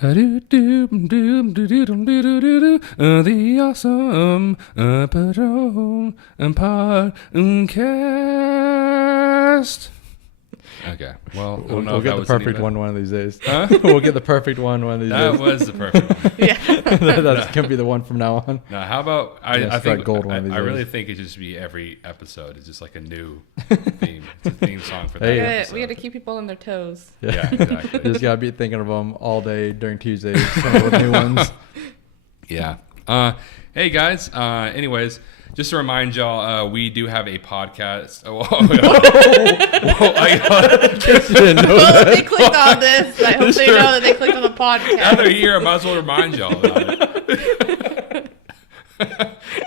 The awesome Patrol podcast. Okay, well, we'll get the perfect one of these days. Huh? We'll get the perfect one of these days. That was the perfect one. Yeah. That's gonna be the one from now on. Now, how about I think I really think it should just be every episode. It's just like a new theme. It's a theme song for that episode. We got to keep people on their toes. Yeah, exactly. You just gotta be thinking of them all day during Tuesdays. Come up with new ones. Yeah. Hey guys. Anyways, just to remind y'all, we do have a podcast. They clicked on this. I hope they know that they clicked on the podcast. Now they're here. I might as well remind y'all about it.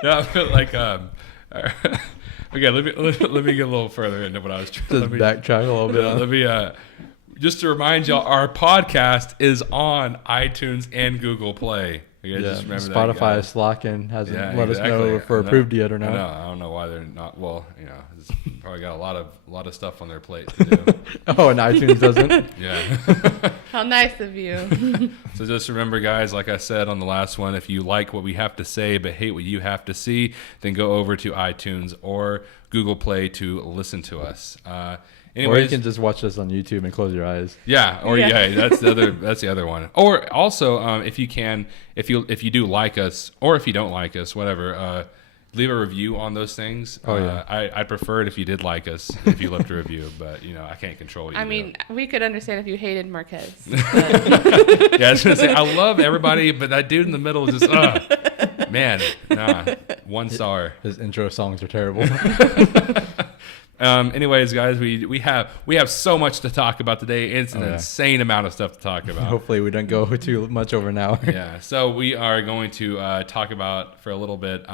No, I feel like okay. Let me get a little further into what I was trying. Just backtrack a little bit. Let me just to remind y'all, our podcast is on iTunes and Google Play. You guys just remember Spotify that, is slacking, hasn't let us exactly. know if we're approved yet or not. I don't know why they're not. Well, it's probably got a lot of stuff on their plate to do. Oh, and iTunes doesn't? Yeah. How nice of you. So just remember, guys, like I said on the last one, if you like what we have to say but hate what you have to see, then go over to iTunes or Google Play to listen to us. Anyways, or you can just watch us on YouTube and close your eyes. Yeah, that's the other one. Or also, if you do like us, or if you don't like us, whatever, leave a review on those things. Oh yeah, I'd prefer it if you did like us, if you left a review, but I can't control you. I mean, we could understand if you hated Marquez. Yeah, I was gonna say I love everybody, but that dude in the middle is just man, nah, 1 star. His intro songs are terrible. Anyways, guys, we have so much to talk about today. It's an insane amount of stuff to talk about. Hopefully we don't go too much over an hour. Yeah, so we are going to talk about for a little bit,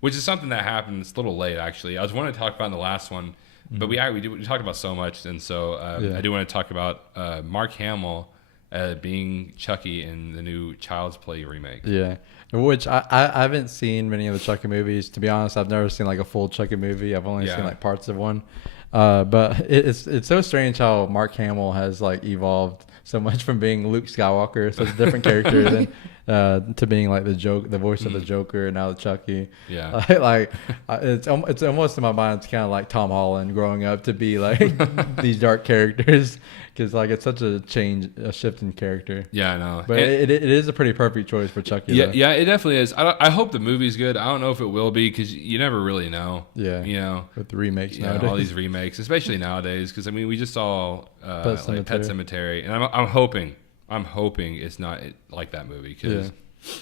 which is something that happened. It's a little late, actually. I was wanting to talk about in the last one, but we talked about so much, and so I do want to talk about Mark Hamill being Chucky in the new Child's Play remake. Yeah. Which I haven't seen many of the Chucky movies. To be honest, I've never seen like a full Chucky movie. I've only seen like parts of one. But it's so strange how Mark Hamill has like evolved so much from being Luke Skywalker, such a different character, than to being like the voice of the Joker and now the Chucky. Yeah. It's almost in my mind. It's kind of like Tom Holland growing up to be like these dark characters. Because like it's such a shift in character. Yeah, I know. But it is a pretty perfect choice for Chucky. Yeah, though. yeah, it definitely is. I hope the movie's good. I don't know if it will be because you never really know. Yeah, with the remakes nowadays. All these remakes, especially nowadays. Because I mean, we just saw Pet Sematary, and I'm hoping it's not like that movie. Because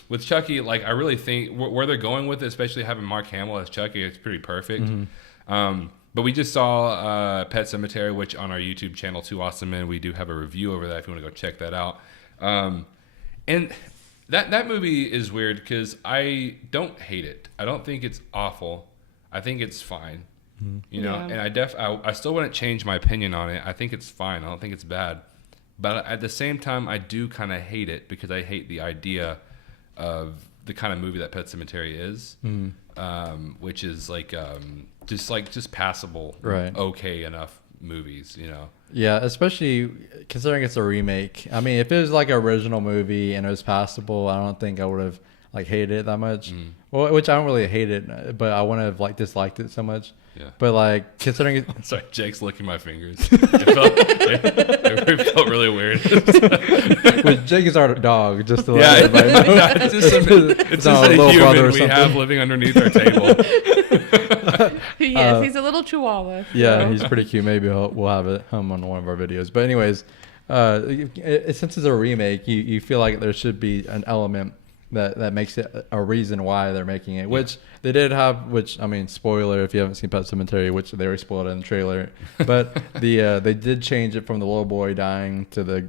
with Chucky, like I really think where they're going with it, especially having Mark Hamill as Chucky, it's pretty perfect. Mm-hmm. But we just saw Pet Sematary, which on our YouTube channel, Too Awesome Men, we do have a review over that if you want to go check that out. And that movie is weird because I don't hate it. I don't think it's awful. I think it's fine. Mm-hmm. And I still wouldn't change my opinion on it. I think it's fine. I don't think it's bad. But at the same time, I do kind of hate it because I hate the idea of the kind of movie that Pet Sematary is, which is like just passable, right? Okay enough movies, Yeah, especially considering it's a remake. I mean, if it was like an original movie and it was passable, I don't think I would have like hated it that much. Well, which I don't really hate it, but I wouldn't have like disliked it so much. Yeah. But like considering it, sorry, Jake's licking my fingers. It felt really weird. Well, Jake is our dog, just to let everybody know. It's just a human we have living underneath our table. Yes, he's a little chihuahua. Yeah, he's pretty cute. Maybe we'll have him on one of our videos. But anyways, since it's a remake, you feel like there should be an element that makes it a reason why they're making it, which they did have. Which I mean, spoiler if you haven't seen Pet Sematary, which they already spoiled in the trailer. But they did change it from the little boy dying to the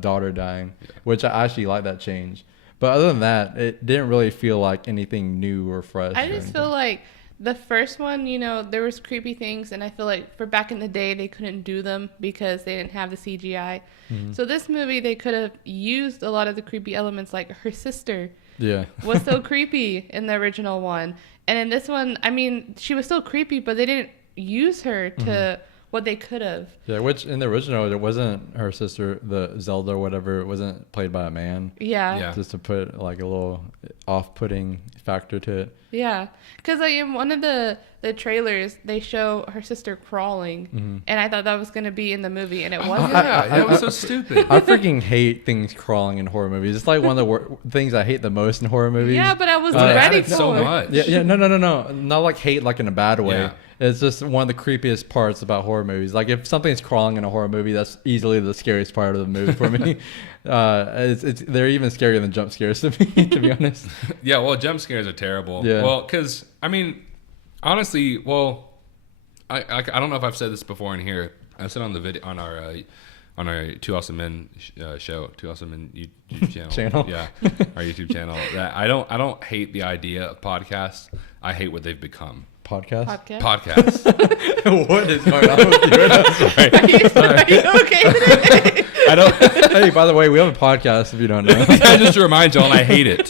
daughter dying, which I actually like that change. But other than that, it didn't really feel like anything new or fresh. I just feel like the first one, there was creepy things, and I feel like for back in the day, they couldn't do them because they didn't have the CGI. Mm-hmm. So this movie, they could have used a lot of the creepy elements, like her sister was so creepy in the original one. And in this one, I mean, she was still creepy, but they didn't use her to what they could have. Yeah, which in the original, it wasn't her sister, the Zelda or whatever. It wasn't played by a man. Yeah. Just to put like a little off-putting factor to it. Yeah, because like in one of the trailers, they show her sister crawling, and I thought that was going to be in the movie, and it wasn't. That was so stupid. I freaking hate things crawling in horror movies. It's like one of the things I hate the most in horror movies. Yeah, but I was ready for so much. Yeah, no. Not like hate like in a bad way. Yeah. It's just one of the creepiest parts about horror movies. Like if something's crawling in a horror movie, that's easily the scariest part of the movie for me. They're even scarier than jump scares to me, to be honest. Yeah, well, jump scares are terrible. Yeah. Well, because I mean, honestly, well, I don't know if I've said this before in here. I said on the video on our Two Awesome Men show, Two Awesome Men YouTube channel. Yeah, our YouTube channel. That I don't hate the idea of podcasts. I hate what they've become. Podcasts. What is going on with you? Are you okay today? I don't. Hey, by the way, we have a podcast. If you don't know, Just to remind y'all, I hate it.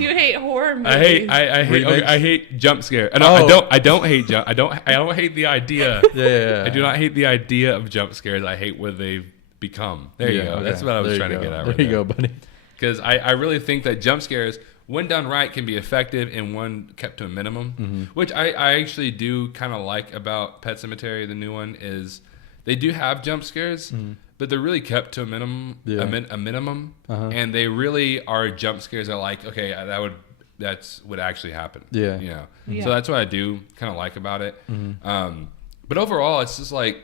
You hate horror movies. I hate jump scare. I don't hate jump. I don't hate the idea. Yeah. I do not hate the idea of jump scares. I hate what they've become. There you go. Okay. That's what I was trying to get at. There you go, buddy. Because I really think that jump scares, when done right, can be effective and when kept to a minimum, which I actually do kind of like about Pet Sematary. The new one is they do have jump scares, but they're really kept to a minimum, a minimum, and they really are jump scares that are like, okay, that's what actually happened. Yeah. You know, so that's what I do kind of like about it. But overall, it's just like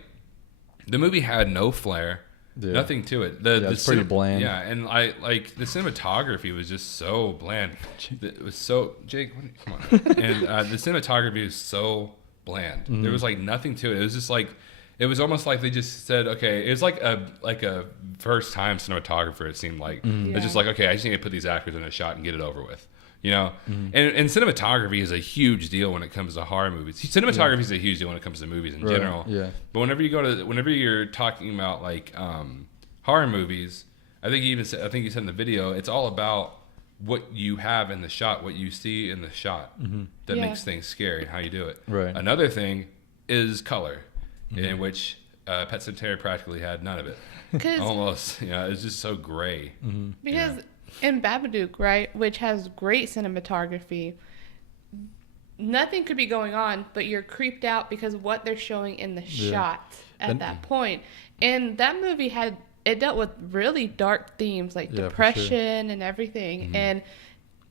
the movie had no flair. Yeah. Nothing to it. It's pretty bland. Yeah, and I like the cinematography was just so bland. It was so Jake, come on. And the cinematography was so bland. There was like nothing to it. It was just like it was almost like they just said, okay, it was like a first time cinematographer. It seemed like it's just like, okay, I just need to put these actors in a shot and get it over with. You know, and cinematography is a huge deal when it comes to horror movies. Cinematography is a huge deal when it comes to movies in general. Yeah. But whenever you're talking about like horror movies, I think you said in the video, it's all about what you have in the shot, what you see in the shot that makes things scary and how you do it. Right. Another thing is color, in which Pet Sematary practically had none of it. Almost, it's just so gray. Because. In Babadook, right, which has great cinematography, nothing could be going on, but you're creeped out because of what they're showing in the shot at that point. And that movie dealt with really dark themes like depression and everything. And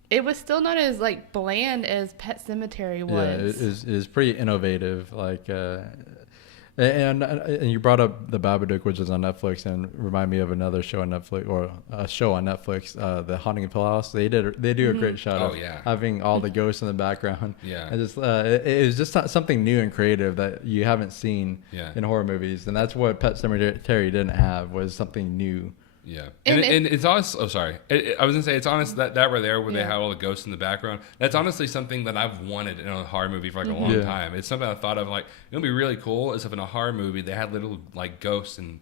it was still not as like bland as Pet Sematary was. Yeah, it is pretty innovative. Like, and you brought up the Babadook, which is on Netflix, and remind me of another show on Netflix, or a show on Netflix, The Haunting of Hill House. They do a great shot of having all the ghosts in the background. Yeah, and just it was just something new and creative that you haven't seen in horror movies, and that's what Pet Sematary didn't have, was something new. Yeah, and it's honest. Oh, sorry. I was gonna say it's honest that right there where they have all the ghosts in the background. That's honestly something that I've wanted in a horror movie for like a long time. It's something I thought of like it would be really cool is if in a horror movie they had little like ghosts and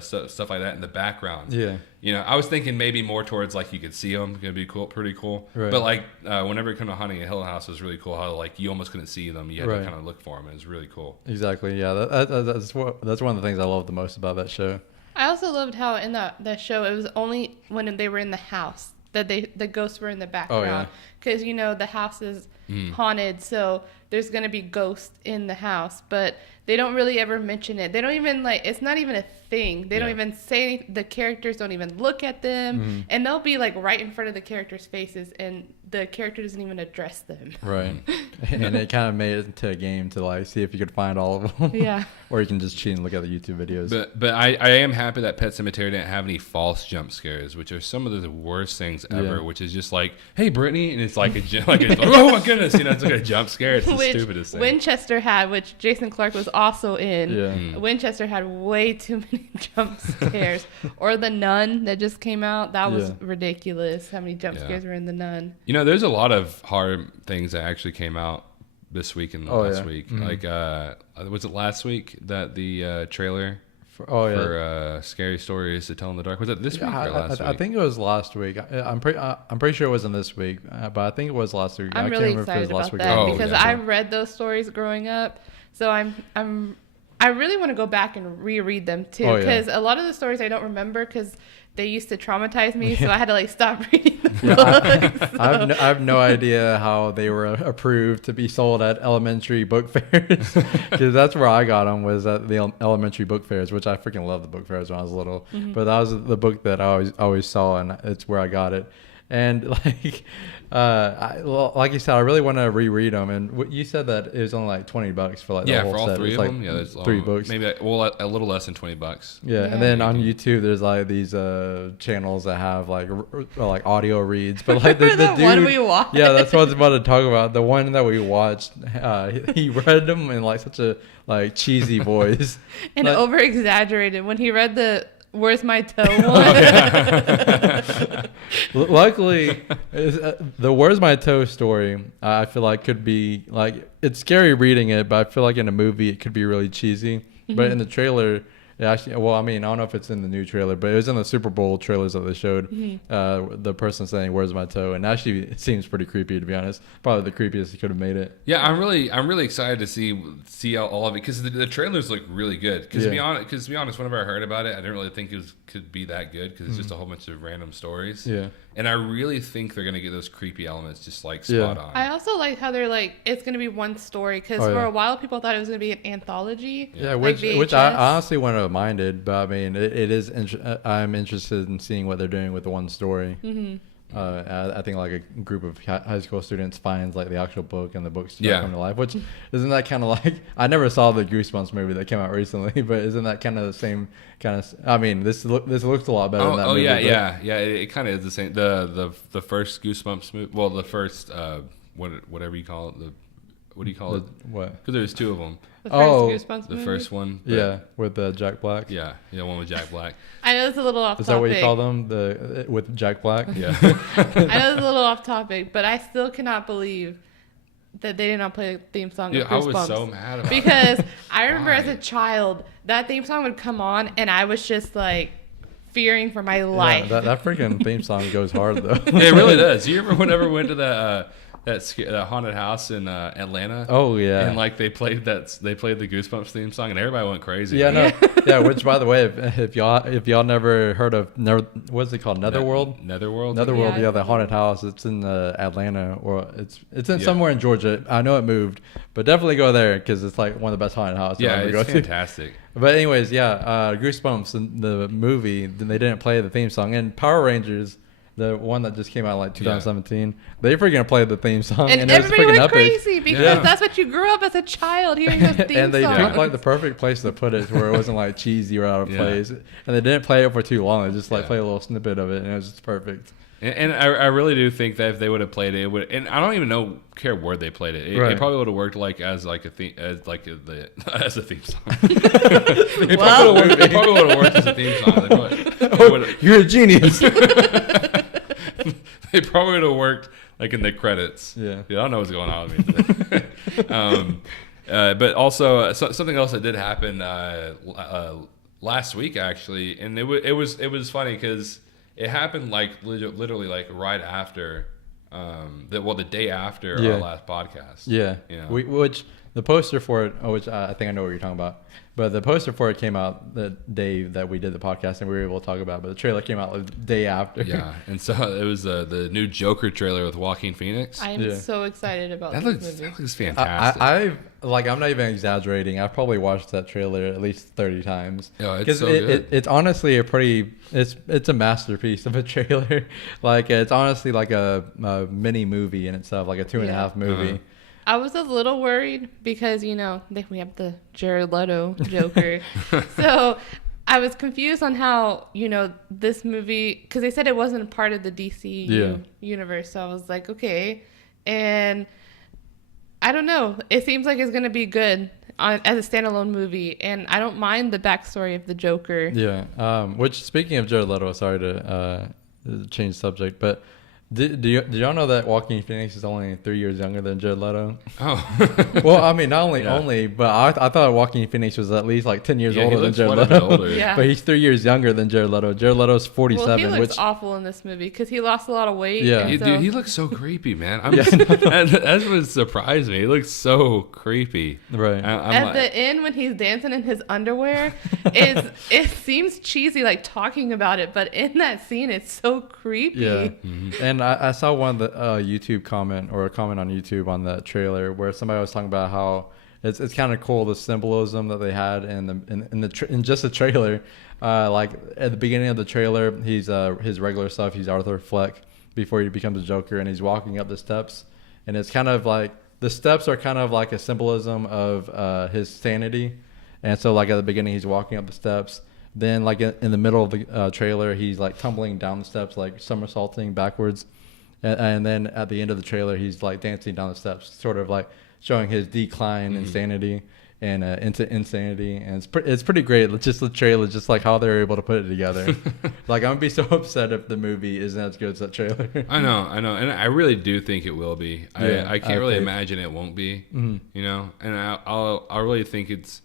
stuff like that in the background. Yeah, I was thinking maybe more towards like you could see them. It's gonna be cool, pretty cool. Right. But like whenever it came to Haunting a Hill House, it was really cool how like you almost couldn't see them. You had to kind of look for them. It was really cool. Exactly. Yeah, that's one of the things I love the most about that show. I also loved how in that show it was only when they were in the house that the ghosts were in the background, because the house is haunted, so there's gonna be ghosts in the house, but they don't really ever mention it. They don't even it's not even a thing. They don't even say anything. The characters don't even look at them, and they'll be like right in front of the characters' faces, and the character doesn't even address them. Right. And it kind of made it into a game to like see if you could find all of them. Yeah. Or you can just cheat and look at the YouTube videos. But I am happy that Pet Sematary didn't have any false jump scares, which are some of the worst things ever. Which is just like, hey Brittany, and it's like oh my goodness, it's like a jump scare. It's the stupidest thing. Winchester had, which Jason Clarke was also in. Yeah. Winchester had way too many jump scares. Or The Nun that just came out, that was ridiculous. How many jump scares were in The Nun? There's a lot of horror things that actually came out this week and last week. Like, was it last week that the trailer for Scary Stories to Tell in the Dark. Was it this week or last week? I think it was last week. I'm pretty sure it wasn't this week, but I think it was last week. I'm really excited about that because I read those stories growing up, so I really want to go back and reread them too because a lot of the stories I don't remember because they used to traumatize me, so I had to like stop reading the books. So. I have no idea how they were approved to be sold at elementary book fairs because that's where I got them, was at the elementary book fairs, which I freaking loved the book fairs when I was little. Mm-hmm. But that was the book that I always saw, and it's where I got it. And like like you said, I really want to reread them. And you said that it was only like $20 for like the whole for all set. three of them. Yeah, there's 3 books. Maybe a little less than $20. Yeah, and then on YouTube, there's like these channels that have like audio reads. But like the dude, one we watched. Yeah, that's what I was about to talk about. The one that we watched, he read them in like such a like cheesy voice and like, over exaggerated when he read the "Where's my toe" one. Luckily, the "Where's my toe" story, I feel like could be like, it's scary reading it, but I feel like in a movie it could be really cheesy. Mm-hmm. But in the trailer, it actually, well, I mean, I don't know if it's in the new trailer, but it was in the Super Bowl trailers that they showed. Mm-hmm. The person saying "Where's my toe," and actually it seems pretty creepy, to be honest. Probably the creepiest he could have made it. Yeah, I'm really excited to see all of it because the trailers look really good. Because to be honest, whenever I heard about it, I didn't really think it could be that good because it's just a whole bunch of random stories. Yeah. And I really think they're gonna get those creepy elements just like spot on. I also like how they're like, it's gonna be one story because for a while people thought it was gonna be an anthology. Yeah, which I honestly wouldn't have minded, but I mean, it is. I'm interested in seeing what they're doing with the one story. Mm-hmm. I think like a group of high school students finds like the actual book and the books come to life. Which isn't that kind of like, I never saw the Goosebumps movie that came out recently, but isn't that kind of the same kind of? I mean, this looks a lot better than that movie. Yeah. It kind of is the same. The first Goosebumps movie. Well, the first whatever you call it. What do you call it? What? Because there's 2 of them. The first Goosebumps movie? The first one. Yeah, with Jack Black. Yeah, one with Jack Black. I know it's a little off topic. Is that what you call them? With Jack Black? Yeah. I know it's a little off topic, but I still cannot believe that they did not play the theme song of Goosebumps. I was so mad about because I remember as a child, that theme song would come on, and I was just like fearing for my life. Yeah, that freaking theme song goes hard, though. It really does. You remember whenever we went to that haunted house in Atlanta? Oh yeah, and like they played the Goosebumps theme song, and everybody went crazy. Yeah. Which, by the way, if y'all never heard of what's it called, Netherworld? Netherworld. Yeah, the haunted house. It's in Atlanta, or it's in somewhere in Georgia. I know it moved, but definitely go there because it's like one of the best haunted houses. Yeah, it's fantastic. But anyways, Goosebumps, the movie, they didn't play the theme song. And Power Rangers, the one that just came out like 2017, they freaking played the theme song, and everybody went crazy because that's what you grew up as a child hearing those theme songs. And they picked like the perfect place to put it, where it wasn't like cheesy or out of place. And they didn't play it for too long; they just like played a little snippet of it, and it was just perfect. And I really do think that if they would have played it, it would. And I don't even care where they played it. It probably would have worked like as a theme song. They probably would have worked as a theme song. You're a genius. They probably would have worked like in the credits. Yeah, I don't know what's going on with me today. But also something else that did happen last week actually, and it was funny because it happened like literally like right after the day after our last podcast. Yeah, which the poster for it, which I think I know what you're talking about. But the poster for it came out the day that we did the podcast, and we were able to talk about it. But the trailer came out the day after. Yeah, and so it was the new Joker trailer with Joaquin Phoenix. I am so excited about this movie. That looks fantastic. I'm not even exaggerating. I've probably watched that trailer at least 30 times. Yeah, it's so good. It's honestly it's a masterpiece of a trailer. Like, it's honestly like a mini movie in itself, like a 2.5 movie. Uh-huh. I was a little worried because, we have the Jared Leto Joker. So I was confused on how, this movie, because they said it wasn't part of the DC universe. So I was like, okay. And I don't know. It seems like it's going to be good as a standalone movie. And I don't mind the backstory of the Joker. Yeah. Which, speaking of Jared Leto, sorry to change subject, but Did y'all know that Joaquin Phoenix is only 3 years younger than Jared Leto? Oh. Well, I mean, not only, but I thought Joaquin Phoenix was at least like 10 years older than Jared quite a bit Leto. older. Yeah. But he's 3 years younger than Jared Leto. Jared Leto's 47. Well, he looks which awful in this movie because he lost a lot of weight. Yeah. and Dude, he looks so creepy, man. That's what surprised me. He looks so creepy. Right. At the end, when he's dancing in his underwear, it seems cheesy, like talking about it, but in that scene, it's so creepy. Yeah. And I saw one of the YouTube comment on YouTube on that trailer where somebody was talking about how it's kind of cool, the symbolism that they had in just the trailer. Like at the beginning of the trailer, he's his regular stuff. He's Arthur Fleck before he becomes a Joker, and he's walking up the steps, and it's kind of like the steps are kind of like a symbolism of his sanity. And so like at the beginning, he's walking up the steps. Then like in the middle of the trailer, he's like tumbling down the steps, like somersaulting backwards. And then at the end of the trailer, he's like dancing down the steps, sort of like showing his decline in sanity and into insanity. And it's pretty great. It's just the trailer, just like how they're able to put it together. Like I'm gonna be so upset if the movie isn't as good as that trailer. I know, and I really do think it will be. I can't really imagine it won't be. You know, and I really think it's.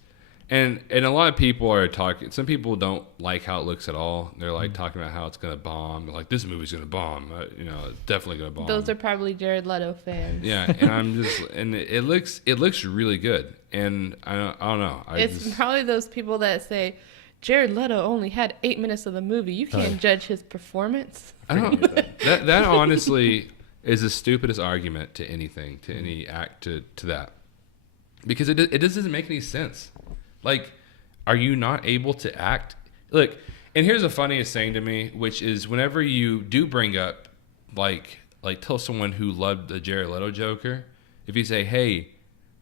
And a lot of people are talking. Some people don't like how it looks at all. They're like talking about how it's gonna bomb. They're like, this movie's gonna bomb. You know, it's definitely gonna bomb. Those are probably Jared Leto fans. Yeah, and it looks really good. And I don't know. It's probably those people that say Jared Leto only had 8 minutes of the movie. You can't judge his performance. I don't. that honestly is the stupidest argument to anything, to any act, to that, because it doesn't make any sense. Like, are you not able to act? Look, and here's the funniest thing to me, which is whenever you do bring up, like tell someone who loved the Jared Leto Joker, if you say, hey,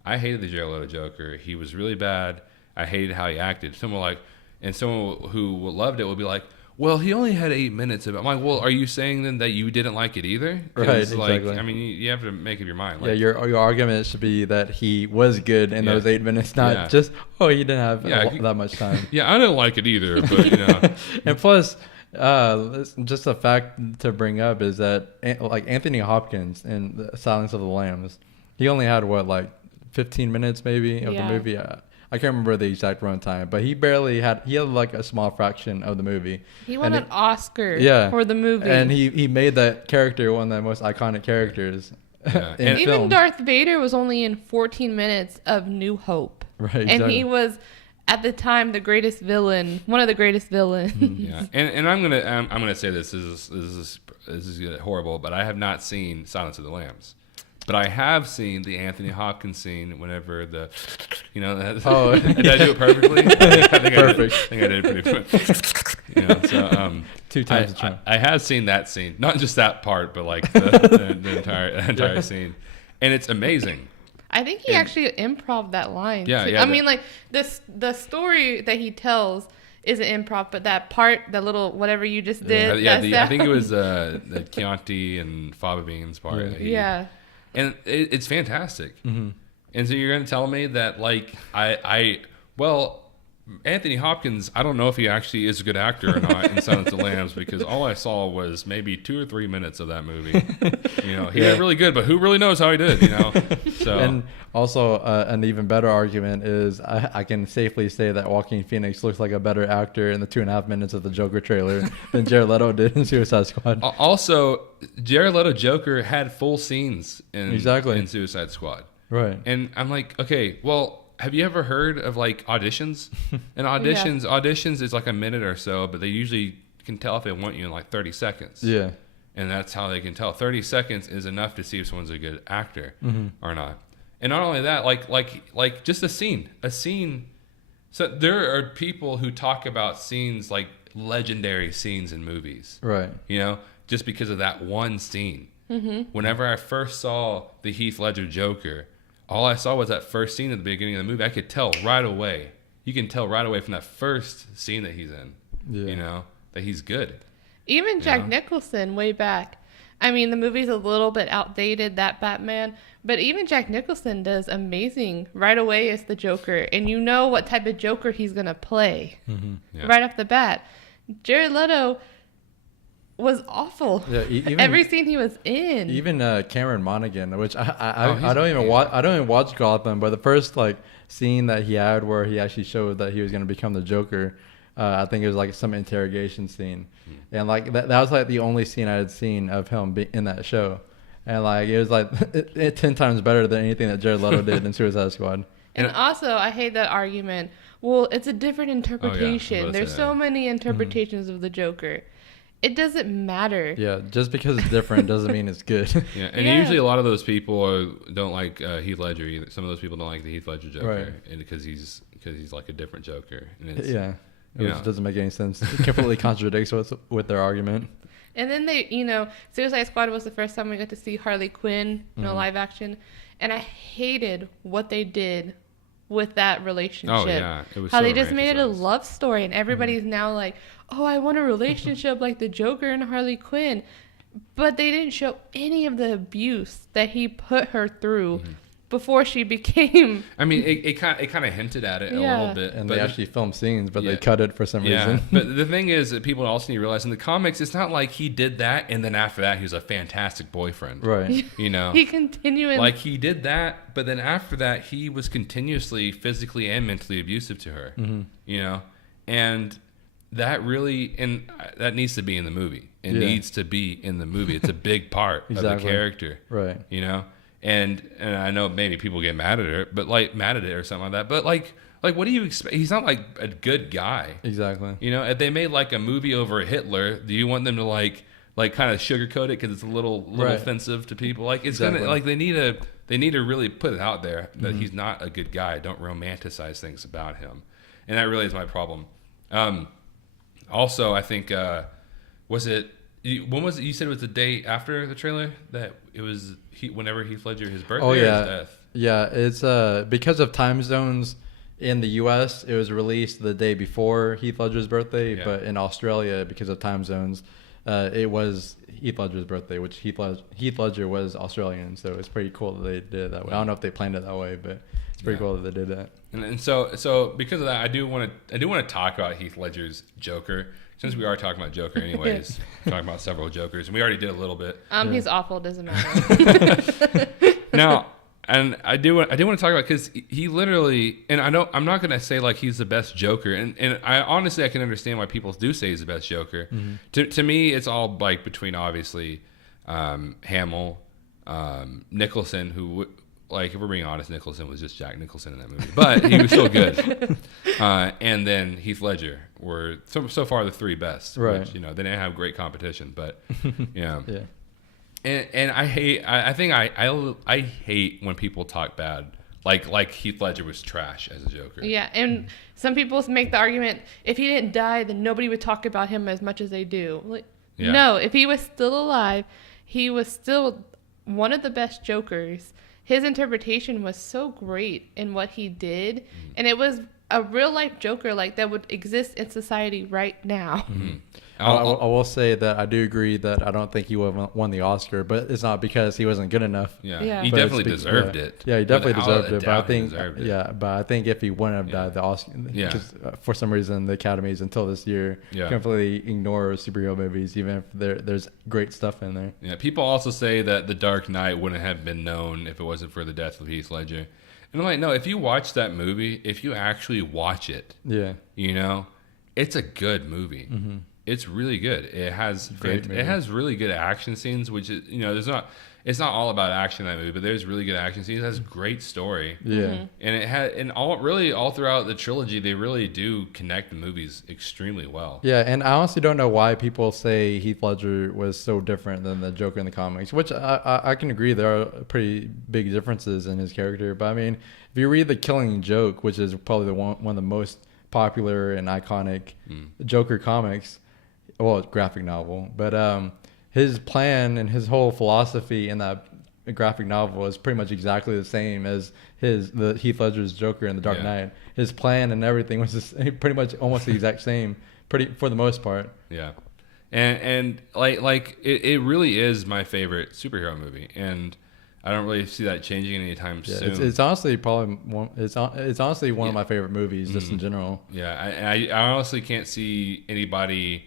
I hated the Jared Leto Joker, he was really bad, I hated how he acted, someone who loved it will be like, well, he only had 8 minutes of it. I'm like, well, are you saying then that you didn't like it either? Right, exactly. I mean, you have to make up your mind. Like, yeah, your argument should be that he was good in those 8 minutes, not just, he didn't have that much time. Yeah, I didn't like it either, but, you know. And plus, just a fact to bring up is that, like, Anthony Hopkins in The Silence of the Lambs, he only had, 15 minutes maybe of the movie? I can't remember the exact runtime, but he had like a small fraction of the movie. He won an Oscar for the movie. And he made that character one of the most iconic characters in even film. Darth Vader was only in 14 minutes of New Hope. Right, exactly. And he was, at the time, the greatest villain, one of the greatest villains. Yeah, and I'm gonna say this is horrible, but I have not seen Silence of the Lambs. But I have seen the Anthony Hopkins scene whenever did I do it perfectly? I think I did it pretty good. So 2 times the charm. I have seen that scene, not just that part, but like the entire scene, and it's amazing. I think he actually improv that line. Yeah, too. yeah. I mean, like the story that he tells isn't improv, but that part, the little whatever you just did. I think it was the Chianti and fava beans part. Yeah. And it's fantastic. Mm-hmm. And so you're going to tell me that, like, Anthony Hopkins, I don't know if he actually is a good actor or not in Silence of the Lambs, because all I saw was maybe 2 or 3 minutes of that movie. You know, he did really good, but who really knows how he did, you know? So. And also, an even better argument is I can safely say that Joaquin Phoenix looks like a better actor in the 2.5 minutes of the Joker trailer than Jared Leto did in Suicide Squad. Also, Jared Leto Joker had full scenes in Suicide Squad. Right. And I'm like, okay, well, have you ever heard of like auditions? And auditions is like a minute or so, but they usually can tell if they want you in like 30 seconds. Yeah. And that's how they can tell. 30 seconds is enough to see if someone's a good actor or not. And not only that, like just a scene. So there are people who talk about scenes like legendary scenes in movies. Right. You know, just because of that one scene. Mm-hmm. Whenever I first saw the Heath Ledger Joker, all I saw was that first scene at the beginning of the movie. I could tell right away. You can tell right away from that first scene that he's in, you know, that he's good. Even Jack Nicholson way back. I mean, the movie's a little bit outdated, that Batman, but even Jack Nicholson does amazing right away as the Joker, and you know what type of Joker he's going to play right off the bat. Jared Leto, was awful. Yeah, even, every scene he was in. Even Cameron Monaghan, which I don't even watch Gotham, but the first like scene that he had where he actually showed that he was going to become the Joker, I think it was like some interrogation scene, and like that was like the only scene I had seen of him in that show, and like it was like 10 times better than anything that Jared Leto did in Suicide Squad. And also, I hate that argument. Well, it's a different interpretation. Oh, yeah. There's so many interpretations of the Joker. It doesn't matter. Yeah, just because it's different doesn't mean it's good. Yeah, and usually a lot of those people don't like Heath Ledger either. Some of those people don't like the Heath Ledger Joker, and because he's like a different Joker. And it's, which doesn't make any sense. It completely contradicts with their argument. And then Suicide Squad was the first time we got to see Harley Quinn, live action, and I hated what they did with that relationship. Oh yeah, it was how they just made it a love story, and everybody's now like, oh, I want a relationship like the Joker and Harley Quinn, but they didn't show any of the abuse that he put her through before she became. I mean, it kind of hinted at it a little bit, and they actually filmed scenes, but they cut it for some reason. But the thing is that people also need to realize in the comics, it's not like he did that and then after that he was a fantastic boyfriend, right? You know, he continued like he did that, but then after that he was continuously physically and mentally abusive to her, you know, and that needs to be in the movie. It needs to be in the movie. It's a big part of the character, right? You know. And I know maybe people get mad at it or something like that. But like what do you expect? He's not like a good guy. Exactly. You know, if they made like a movie over Hitler, do you want them to like kind of sugarcoat it because it's a little offensive to people? Like it's gonna like they need to really put it out there that he's not a good guy. Don't romanticize things about him, and that really is my problem. Also, I think when was it? You said it was the day after the trailer that it was whenever Heath Ledger his birthday or his death. Yeah, it's because of time zones in the U.S. It was released the day before Heath Ledger's birthday, but in Australia because of time zones, it was Heath Ledger's birthday, which Heath Ledger was Australian, so it's pretty cool that they did it that way. I don't know if they planned it that way, but it's pretty cool that they did that. And so because of that, I do want to talk about Heath Ledger's Joker. Since we are talking about Joker anyways, talking about several Jokers, and we already did a little bit. He's awful, doesn't matter. Now, and I do want to talk about, because he literally, and I'm not going to say like he's the best Joker, and I honestly I can understand why people do say he's the best Joker. To me, it's all like between obviously Hamill, Nicholson, who, like, if we're being honest, Nicholson was just Jack Nicholson in that movie, but he was still good. And then Heath Ledger were so far the three best. Right. Which, they didn't have great competition, but yeah. And I hate. I think I hate when people talk bad. Like Heath Ledger was trash as a Joker. Yeah, and some people make the argument, if he didn't die, then nobody would talk about him as much as they do. No, if he was still alive, he was still one of the best Jokers. His interpretation was so great in what he did, and it was a real life Joker like that would exist in society right now. I will say that I do agree that I don't think he would have won the Oscar, but it's not because he wasn't good enough. Yeah. He definitely deserved it. Yeah, he definitely deserved it. But I think if he wouldn't have died, the Oscar, because for some reason the Academies until this year completely ignore superhero movies, even if there's great stuff in there. Yeah, people also say that The Dark Knight wouldn't have been known if it wasn't for the death of Heath Ledger. And I'm like, no, if you watch that movie, if you actually watch it, it's a good movie. It's really good. It has really good action scenes, which is, it's not all about action in that movie, but there's really good action scenes. It has great story. Yeah. And all throughout the trilogy, they really do connect the movies extremely well. Yeah, and I honestly don't know why people say Heath Ledger was so different than the Joker in the comics, which I can agree there are pretty big differences in his character. But I mean, if you read The Killing Joke, which is probably one of the most popular and iconic Joker comics, well, graphic novel, but his plan and his whole philosophy in that graphic novel is pretty much exactly the same as the Heath Ledger's Joker in The Dark Knight. His plan and everything was just pretty much almost the exact same, for the most part. Yeah, and like it really is my favorite superhero movie, and I don't really see that changing anytime soon. It's honestly probably it's honestly one of my favorite movies just in general. Yeah, I honestly can't see anybody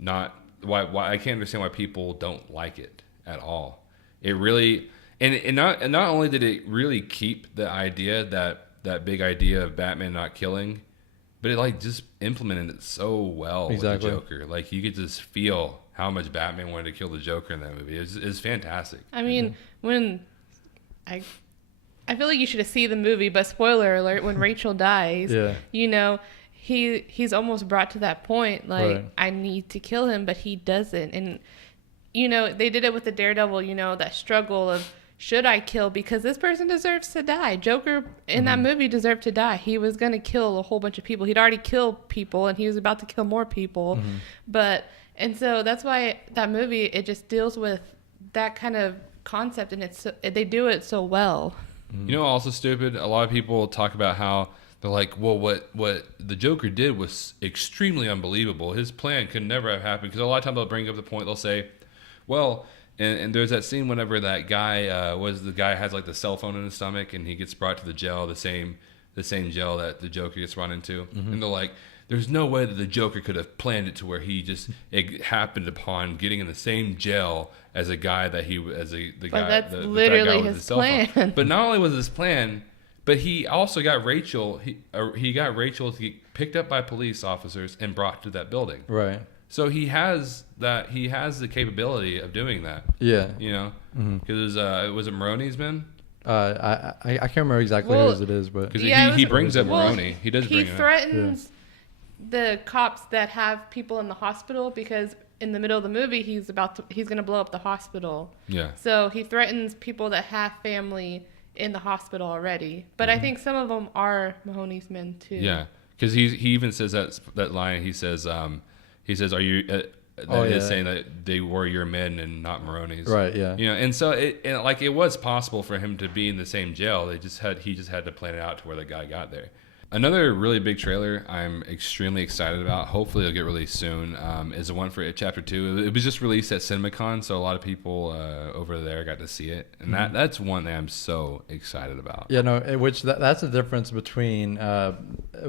not why I can't understand why people don't like it at all. It really and not only did it really keep the idea that big idea of Batman not killing, but it like just implemented it so well with the Joker. Like you could just feel how much Batman wanted to kill the Joker in that movie. It's fantastic. I mean, when I feel like you should have seen the movie, but spoiler alert: when Rachel dies, you know, he's almost brought to that point. Like I need to kill him, but he doesn't. And you know, they did it with the Daredevil. You know, that struggle of should I kill because this person deserves to die. Joker in that movie deserved to die. He was gonna kill a whole bunch of people. He'd already killed people, and he was about to kill more people. And so that's why that movie, it just deals with that kind of concept, and they do it so well. You know, also stupid. A lot of people talk about how they're like, well, what the Joker did was extremely unbelievable. His plan could never have happened. Because a lot of times they'll bring up the point. They'll say, well, and there's that scene whenever that guy the guy has like the cell phone in his stomach, and he gets brought to the jail, the same jail that the Joker gets run into, and they're like, there's no way that the Joker could have planned it to where it happened upon getting in the same jail as a guy that That's literally his plan. But not only was his plan, but he also got Rachel. He got Rachel to get picked up by police officers and brought to that building. Right. So he has that. He has the capability of doing that. Yeah. You know, because was it Maroney's men? I can't remember exactly whose it is, but because he brings up Maroney. He does. He threatens the cops that have people in the hospital because in the middle of the movie he's going to blow up the hospital. Yeah. So he threatens people that have family in the hospital already. But I think some of them are Mahoney's men too. Yeah. Because he even says that line. He says, "Are you?" saying that they were your men and not Maroney's. Right. Yeah. You know, and so it was possible for him to be in the same jail. He just had to plan it out to where the guy got there. Another really big trailer I'm extremely excited about, hopefully it'll get released soon, is the one for It Chapter 2. It was just released at CinemaCon, so a lot of people over there got to see it. And that's one that I'm so excited about. Yeah, no, that's the difference between a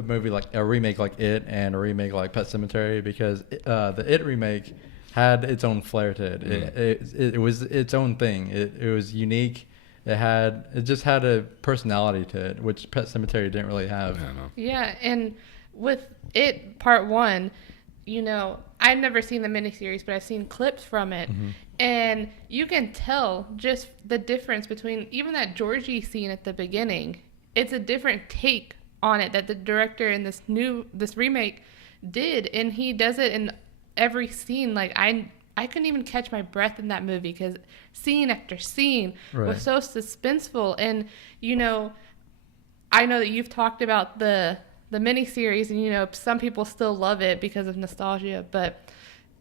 movie like a remake like It and a remake like Pet Sematary, because the It remake had its own flair to it. It was its own thing. It was unique. It just had a personality to it, which Pet Sematary didn't really have. Yeah, and with It Part 1, you know, I've never seen the miniseries, but I've seen clips from it. And you can tell just the difference between even that Georgie scene at the beginning. It's a different take on it that the director in this remake did, and he does it in every scene. Like I couldn't even catch my breath in that movie because scene after scene was so suspenseful. And, you know, I know that you've talked about the miniseries, and, you know, some people still love it because of nostalgia, but,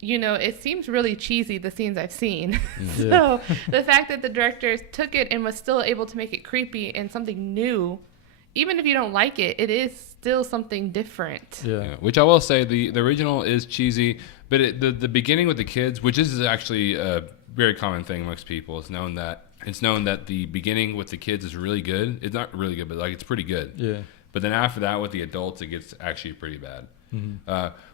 you know, it seems really cheesy, the scenes I've seen. So the fact that the director took it and was still able to make it creepy and something new, even if you don't like it, it is still something different. Yeah. Which I will say, the original is cheesy, but the beginning with the kids, which is actually a very common thing amongst people, it's known that the beginning with the kids is really good. It's not really good, but like it's pretty good. Yeah. But then after that, with the adults, it gets actually pretty bad.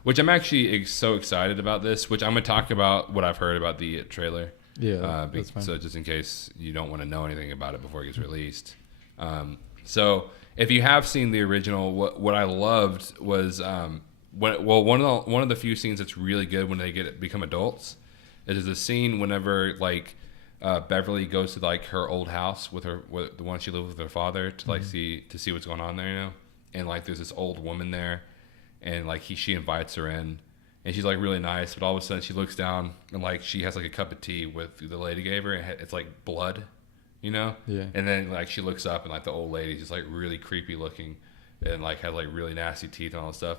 Which I'm actually so excited about this. Which I'm gonna talk about what I've heard about the trailer. Yeah. That's fine. So just in case you don't want to know anything about it before it gets released. So if you have seen the original, what I loved was one of the few scenes that's really good when they become adults. It is a scene whenever like Beverly goes to like her old house with the one she lived with her father to like see what's going on there, you know, and like there's this old woman there, and like she invites her in, and she's like really nice, but all of a sudden she looks down and like she has like a cup of tea with the lady gave her, and it's like blood. You know? Yeah. And then like she looks up and like the old lady's just like really creepy looking and like had like really nasty teeth and all that stuff.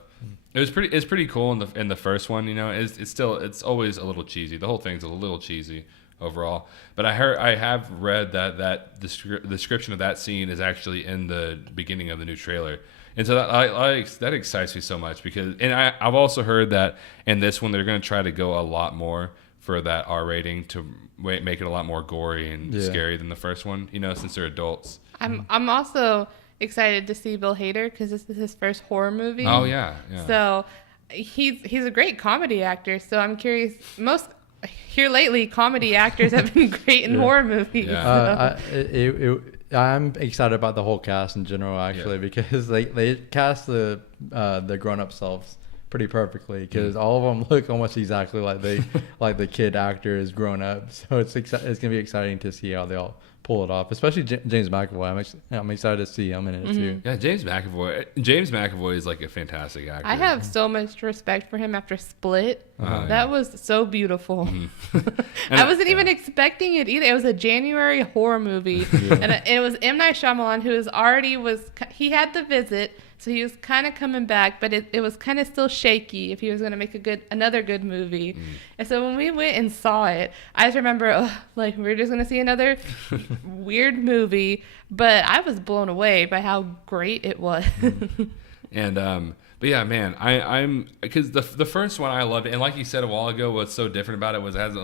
It's pretty cool in the first one, you know. It's always a little cheesy. The whole thing's a little cheesy overall. But I have read that description of that scene is actually in the beginning of the new trailer. And so that excites me so much because I've also heard that in this one they're going to try to go a lot more for that R rating to make it a lot more gory and scary than the first one, you know, since they're adults. I'm also excited to see Bill Hader because this is his first horror movie. Oh yeah. So he's a great comedy actor. So I'm curious. Most here lately, comedy actors have been great in horror movies. Yeah. So. I'm excited about the whole cast in general, actually, because they cast the grown up selves pretty perfectly, because all of them look almost exactly like the kid actor is grown up. So it's gonna be exciting to see how they all pull it off, especially James McAvoy. I'm excited to see him in it too. Yeah, James McAvoy is like a fantastic actor. I have so much respect for him after Split. That was so beautiful. I wasn't even expecting it either. It was a January horror movie, and it was M. Night Shyamalan, who he had the visit, so he was kind of coming back, but it was kind of still shaky if he was going to make another good movie. And so when we went and saw it, I just remember, we're just going to see another weird movie, but I was blown away by how great it was. And but yeah, man, I'm because the first one I loved it, and like you said a while ago, what's so different about it was it has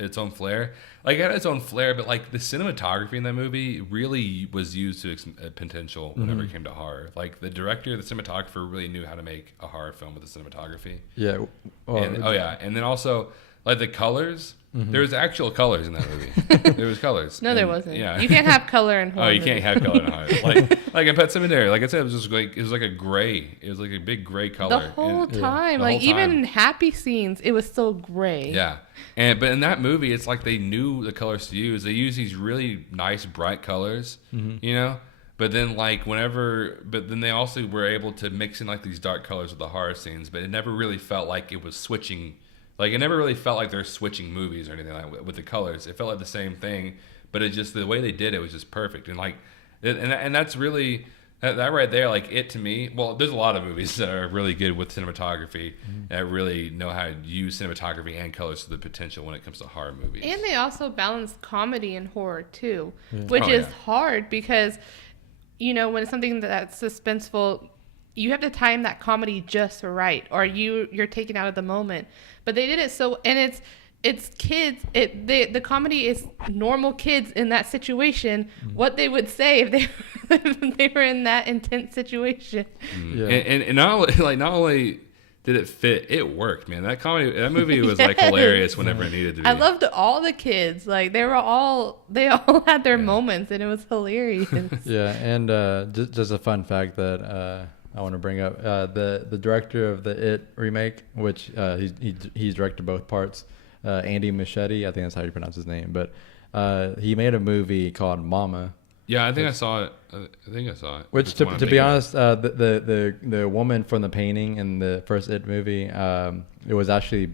its own flair. Like it had its own flair, but like the cinematography in that movie really was used to its potential whenever it came to horror. Like the director, the cinematographer really knew how to make a horror film with the cinematography. Yeah. And then also like the colors. There was actual colors in that movie. There was colors. No, there wasn't. Yeah. You can't have color in horror. Oh, you can't have color in horror. Like in Pet Sematary, like I said, it was like a gray. It was like a big gray color. The whole time. Even in happy scenes, it was still gray. Yeah. But in that movie, it's like they knew the colors to use. They use these really nice bright colors, you know? But then they also were able to mix in like these dark colors with the horror scenes, but it never really felt like it was switching. Like it never really felt like they're switching movies or anything like that with the colors. It felt like the same thing, but it just the way they did it was just perfect. And and that's really that right there. Like it to me. Well, there's a lot of movies that are really good with cinematography that really know how to use cinematography and colors to the potential when it comes to horror movies. And they also balance comedy and horror too, which is hard because when it's something that's suspenseful, you have to time that comedy just right, or you're taken out of the moment. But they did it so, and it's kids. The comedy is normal kids in that situation. What they would say if they were in that intense situation. Yeah. And not only did it fit, it worked, man. That movie was like hilarious whenever it needed to be. I loved all the kids. Like they all had their moments, and it was hilarious. Yeah, and just a fun fact that I want to bring up, the director of the It remake, which he's directed both parts, Andy Muschietti, I think that's how you pronounce his name, but he made a movie called Mama. Yeah, I think I saw it. Which, to be honest, the woman from the painting in the first It movie, it was actually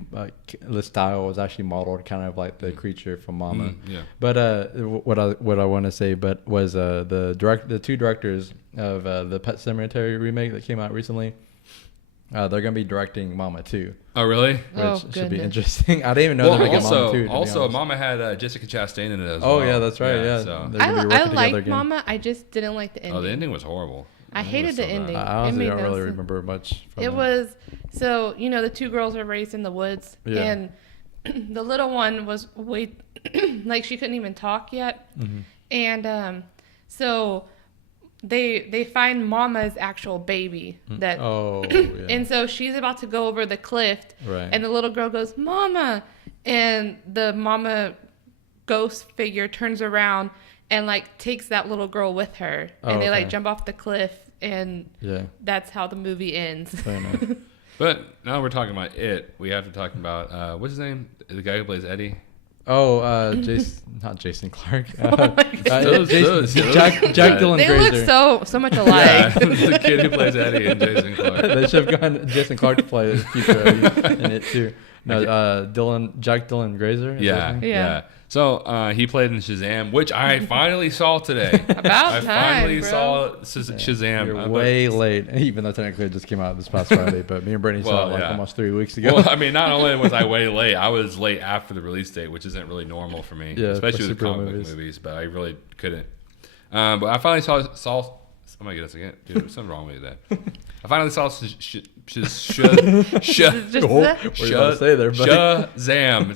the style was actually modeled kind of like the creature from Mama. Yeah. But what I want to say, was the two directors of the Pet Sematary remake that came out recently. They're gonna be directing Mama 2. Oh, really? Which should be interesting. I didn't even know they're making Mama 2. Also, Mama had Jessica Chastain in it as well. Oh yeah, that's right. Yeah. So. I liked Mama. I just didn't like the ending. Oh, the ending was horrible. I hated the ending. I honestly don't really remember much. It was so the two girls were raised in the woods, and the little one was like she couldn't even talk yet, and so. They find Mama's actual baby and so she's about to go over the cliff, and the little girl goes, "Mama," and the mama ghost figure turns around and like takes that little girl with her, and they like jump off the cliff, and that's how the movie ends. But now we're talking about it. We have to talk about what's his name? The guy who plays Eddie. Oh, not Jason Clarke. Jack Dylan Grazer. They look so much alike. Yeah, the kid who plays Eddie and Jason Clarke. They should have gone Jason Clarke to play future Eddie in it too. No, Jack Dylan Grazer. Yeah. So he played in Shazam, which I finally saw today. I finally saw Shazam. You're way late, even though technically it just came out this past Friday. But me and Brittany saw it almost 3 weeks ago. Well, I mean, not only was I way late, I was late after the release date, which isn't really normal for me, especially with comic book movies. But I really couldn't. But I finally saw. Oh my goodness, again, dude, something wrong with that. I finally saw Shazam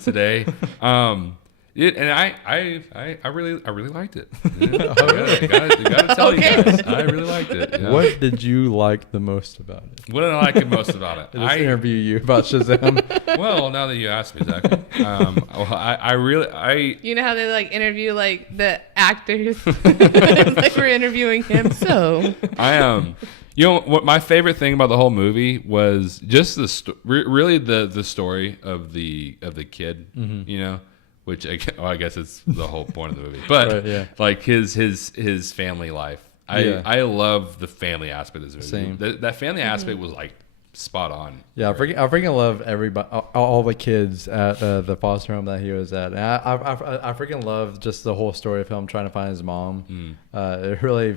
today. And I really liked it. Yeah, I gotta tell you guys, I really liked it. Yeah. What did you like the most about it? What did I like the most about it? I interview you about Shazam. Well, now that you asked me, Zach, I really You know how they like interview like the actors, it's like we're interviewing him. So you know what my favorite thing about the whole movie was just really the story of the kid, you know, which I guess it's the whole point of the movie, but right, yeah. like his family life. I love the family aspect of this movie. Same. That family aspect was like spot on. Yeah, I freaking love everybody, all the kids at the foster home that he was at. And I freaking love just the whole story of him trying to find his mom. It really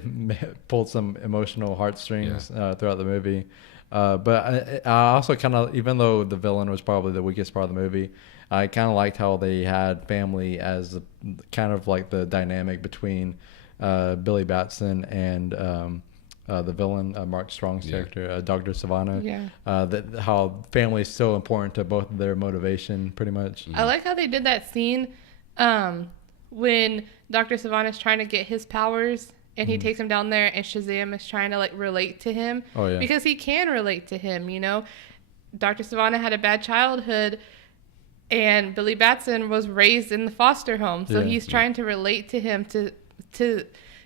pulled some emotional heartstrings throughout the movie. But I also kind of, even though the villain was probably the weakest part of the movie, I kind of liked how they had family as kind of like the dynamic between Billy Batson and the villain, Mark Strong's character, Dr. Savannah. Yeah. How family is so important to both of their motivation, pretty much. I like how they did that scene when Dr. Savannah is trying to get his powers and he takes him down there and Shazam is trying to like relate to him. Oh, yeah. Because he can relate to him, you know. Dr. Savannah had a bad childhood and Billy Batson was raised in the foster home. So he's trying to relate to him to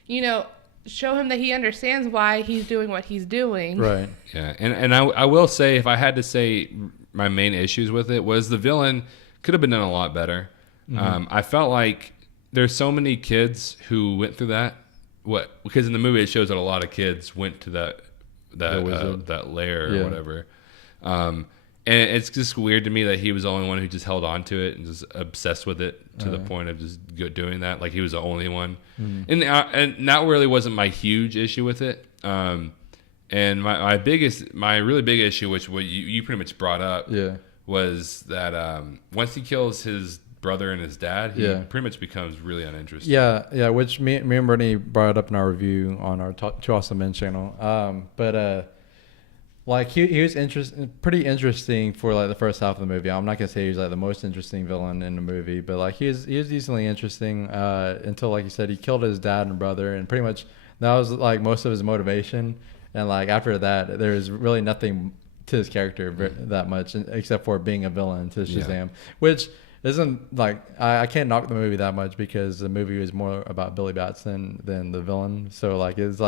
you know, show him that he understands why he's doing what he's doing. Right. Yeah. And I will say, if I had to say my main issues with it, was the villain could have been done a lot better. I felt like there's so many kids who went through that. Because in the movie it shows that a lot of kids went to that lair or whatever. And it's just weird to me that he was the only one who just held on to it and just obsessed with it to the point of just doing that. Like he was the only one. And that really wasn't my huge issue with it. And my really big issue, which what you pretty much brought up, was that once he kills his brother and his dad, he pretty much becomes really uninteresting. Yeah, which me and Brittany brought it up in our review on our Two Awesome Men channel. Like he was pretty interesting for like the first half of the movie. I'm not gonna say he was like the most interesting villain in the movie, but like he was decently interesting until, like you said, he killed his dad and brother, and pretty much that was like most of his motivation. And like after that, there's really nothing to his character that much, except for being a villain to Shazam, which isn't like I can't knock the movie that much because the movie was more about Billy Batson than the villain. So like it's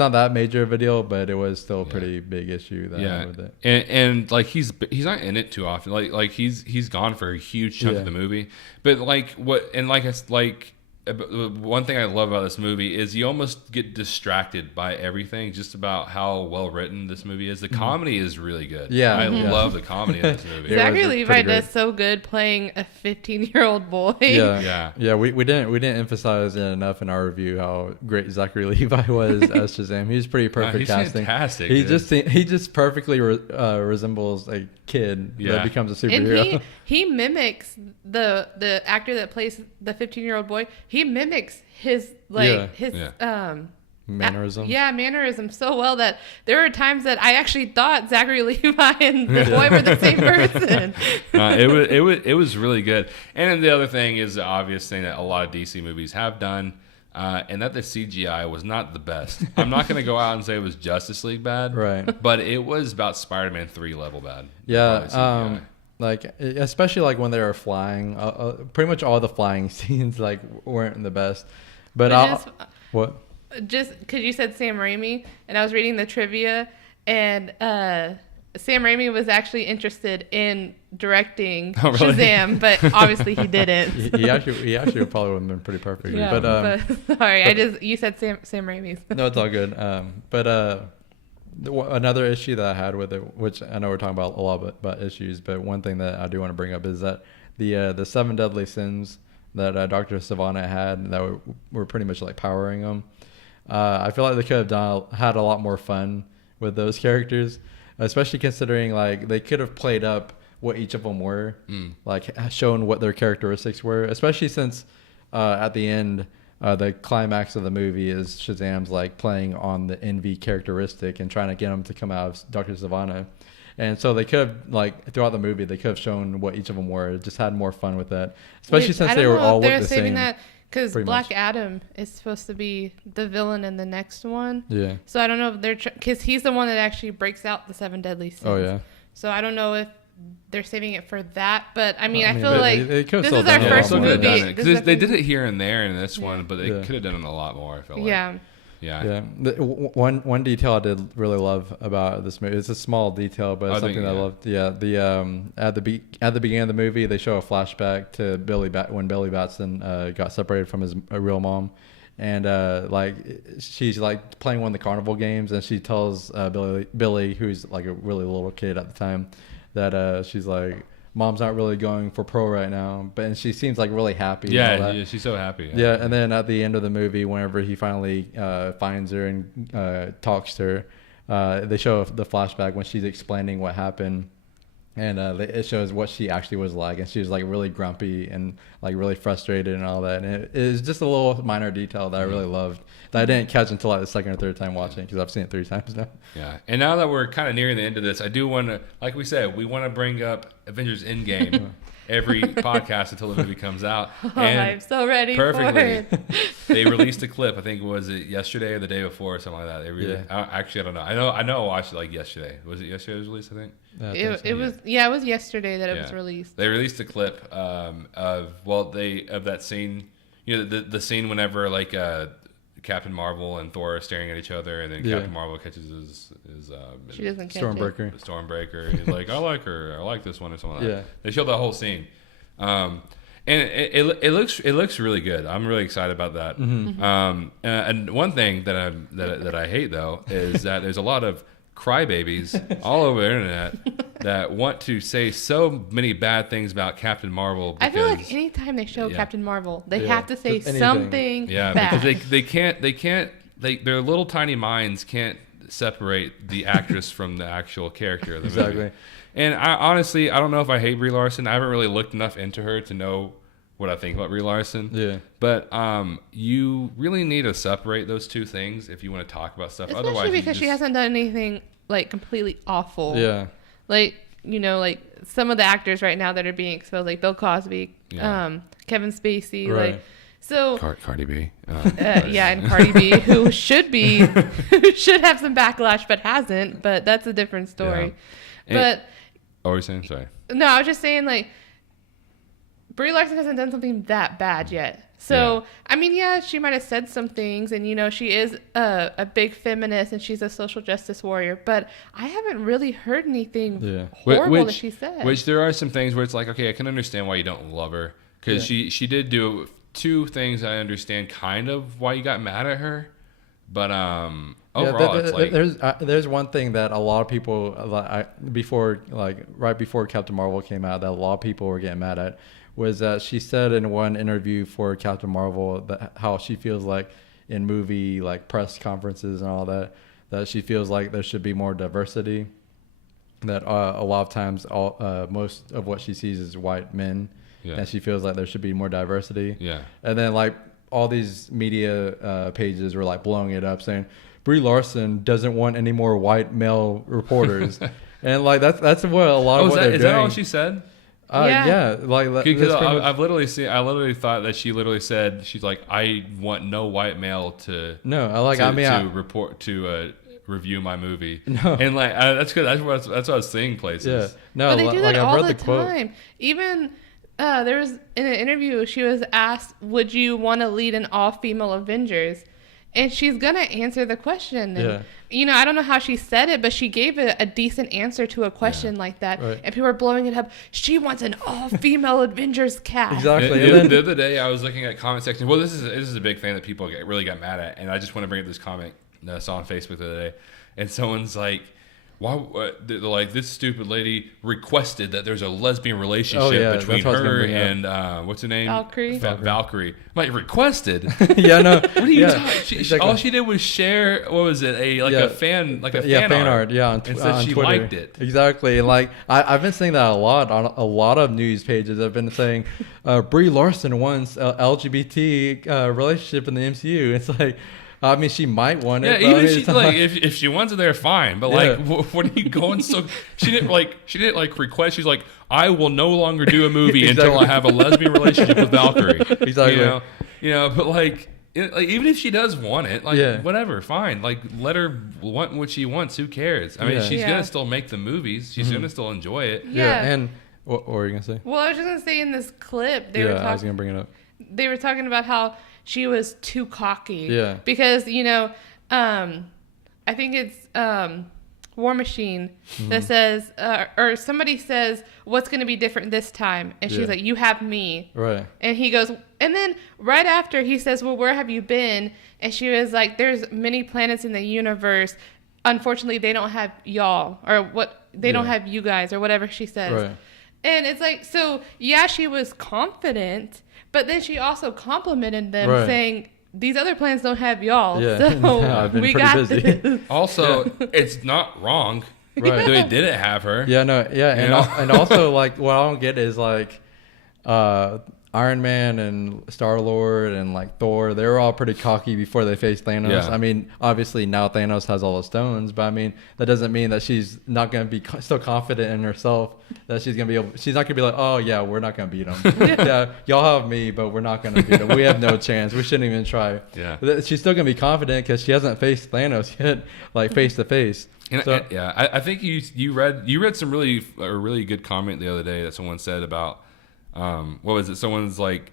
not that major of a deal, but it was still a pretty big issue that I had with it. And like he's not in it too often. Like he's gone for a huge chunk of the movie. But one thing I love about this movie is you almost get distracted by everything, just about how well written this movie is. The comedy is really good. I love the comedy in this movie. Zachary Levi does so good playing a 15-year-old boy. We didn't emphasize it enough in our review how great Zachary Levi was as Shazam. He's pretty perfect he's casting. Fantastic. He just perfectly resembles a kid that becomes a superhero. And he mimics the actor that plays the 15-year-old boy. He mimics his mannerisms. Mannerisms so well that there were times that I actually thought Zachary Levi and the boy were the same person. It was really good. And then the other thing is the obvious thing that a lot of DC movies have done, and that the CGI was not the best. I'm not going to go out and say it was Justice League bad, right? But it was about Spider-Man 3 level bad. Yeah. Like especially like when they were flying, pretty much all the flying scenes like weren't the best. But what? Just because you said Sam Raimi, and I was reading the trivia, and Sam Raimi was actually interested in directing Shazam, but obviously he didn't. he actually probably would have been pretty perfect. Yeah, but sorry, you said Sam Raimi's. No, it's all good. Another issue that I had with it, which I know we're talking about a lot about issues, but one thing that I do want to bring up is that the 7 deadly sins that Dr. Savannah had that were pretty much like powering him. I feel like they could have had a lot more fun with those characters, especially considering like they could have played up what each of them were, like shown what their characteristics were, especially since at the end. The climax of the movie is Shazam's like playing on the envy characteristic and trying to get him to come out of Dr. Savannah. And so they could have, like, throughout the movie, they could have shown what each of them were. Just had more fun with that, especially since they were all look the same. That because Black Adam is supposed to be the villain in the next one. Yeah. So I don't know if they're because he's the one that actually breaks out the 7 deadly sins. Oh yeah. So I don't know if they're saving it for that, but I mean, I feel like this is our first movie. Because they did it here and there in this one, but they could have done it a lot more. I feel like. Yeah. One detail I did really love about this movie. It's a small detail, but it's something that I loved. Yeah. At the beginning of the movie, they show a flashback to when Billy Batson got separated from his real mom, and like she's like playing one of the carnival games, and she tells Billy, who's like a really little kid at the time, that she's like, Mom's not really going for pro right now, and she seems like really happy. Yeah, she's so happy. Yeah, and then at the end of the movie, whenever he finally finds her and talks to her, they show the flashback when she's explaining what happened, and it shows what she actually was like, and she was like really grumpy and like really frustrated and all that. And it is just a little minor detail that I really loved that I didn't catch until like the second or third time watching, because I've seen it 3 times now. Yeah, and now that we're kind of nearing the end of this, I do want to, like we said, we want to bring up Avengers Endgame every podcast until the movie comes out. And I'm so ready for it. They released a clip. I think was it yesterday or the day before or something like that. They really, actually, I don't know. I know I watched it like yesterday. Was it yesterday it was released? I think. It was yesterday that it was released. They released a clip of that scene. You know, the scene whenever like Captain Marvel and Thor are staring at each other, and then Captain Marvel catches his she doesn't catch Stormbreaker. He's like, I like her. I like this one or something like that. They showed that whole scene. And it looks really good. I'm really excited about that. And one thing that I hate though is that there's a lot of crybabies all over the internet that want to say so many bad things about Captain Marvel. I feel like anytime they show Captain Marvel, they have to say something bad. Because their little tiny minds can't separate the actress from the actual character of the movie. And I don't know if I hate Brie Larson. I haven't really looked enough into her to know what I think about Brie Larson. Yeah. But you really need to separate those two things if you want to talk about stuff. Especially otherwise, because she hasn't done anything like completely awful. Yeah. Like, you know, like some of the actors right now that are being exposed, like Bill Cosby, Kevin Spacey, like so. Cardi B. And Cardi B, who should have some backlash but hasn't. But that's a different story. But what were you saying? Sorry. No, I was just saying like Brie Larson hasn't done something that bad yet. So, I mean, she might have said some things, and, you know, she is a big feminist, and she's a social justice warrior, but I haven't really heard anything horrible that she said. Which there are some things where it's like, okay, I can understand why you don't love her, because she did do 2 things I understand kind of why you got mad at her, but overall, it's like... There's one thing that a lot of people, right before Captain Marvel came out, that a lot of people were getting mad at, was that she said in one interview for Captain Marvel that how she feels like in movie like press conferences and all that she feels like there should be more diversity. That a lot of times most of what she sees is white men, and she feels like there should be more diversity. Yeah. And then like all these media pages were like blowing it up, saying Brie Larson doesn't want any more white male reporters, and like that's what a lot of what they're doing. Is that all she said? Like because I literally thought that she literally said she's like, I want no white male to report to review my movie. No, and like that's good. That's what I was seeing places. Yeah, no, but they do that all the time. Even there was in an interview she was asked, "Would you want to lead an all-female Avengers?" And she's gonna answer the question. And, you know, I don't know how she said it, but she gave a decent answer to a question like that. Right. And people are blowing it up. She wants an all-female Avengers cast. Exactly. The other day, I was looking at comment section. Well, this is a big thing that people really got mad at, and I just want to bring up this comment that I saw on Facebook the other day. And someone's like, "Why?" They're like, "This stupid lady requested that there's a lesbian relationship between her and what's her name? Valkyrie." I'm like, requested? No. What are you talking? All she did was share. What was it? A fan art. And said she Twitter. liked it. Exactly. And like I've been saying that a lot on a lot of news pages. I've been saying Brie Larson wants a LGBT relationship in the MCU. It's like. I mean, she might want Yeah, it. even I mean, if she like if she wants it there, fine. But like, what are you going so? She didn't like request. She's like, I will no longer do a movie until I have a lesbian relationship with Valkyrie. Exactly. You know, but like even if she does want it, like whatever, fine. Like let her want what she wants. Who cares? I mean, she's gonna still make the movies. She's gonna still enjoy it. Yeah. And what were you gonna say? Well, I was just gonna say in this clip, I was gonna bring it up. They were talking about how she was too cocky. Yeah. Because I think it's War Machine that says, or somebody says, what's going to be different this time? And she's like, you have me. Right. And he goes, and then right after he says, well, where have you been? And she was like, there's many planets in the universe. Unfortunately, they don't have y'all, or they don't have you guys, or whatever she says. Right. And it's like, so yeah, she was confident, but then she also complimented them saying, these other planets don't have y'all, so we got this. Also, it's not wrong. Right. They didn't have her. Yeah, no, yeah, and also like what I don't get is like Iron Man and Star-Lord and like Thor, they were all pretty cocky before they faced Thanos. Yeah. I mean, obviously now Thanos has all the stones, but I mean, that doesn't mean that she's not going to be still confident in herself that she's going to be able, she's not going to be like, oh yeah, we're not going to beat him. Yeah, y'all have me, but we're not going to beat him. We have no chance. We shouldn't even try. Yeah. She's still going to be confident because she hasn't faced Thanos yet, like face to face. I think you read some really good comment the other day that someone said about, what was it? Someone's like,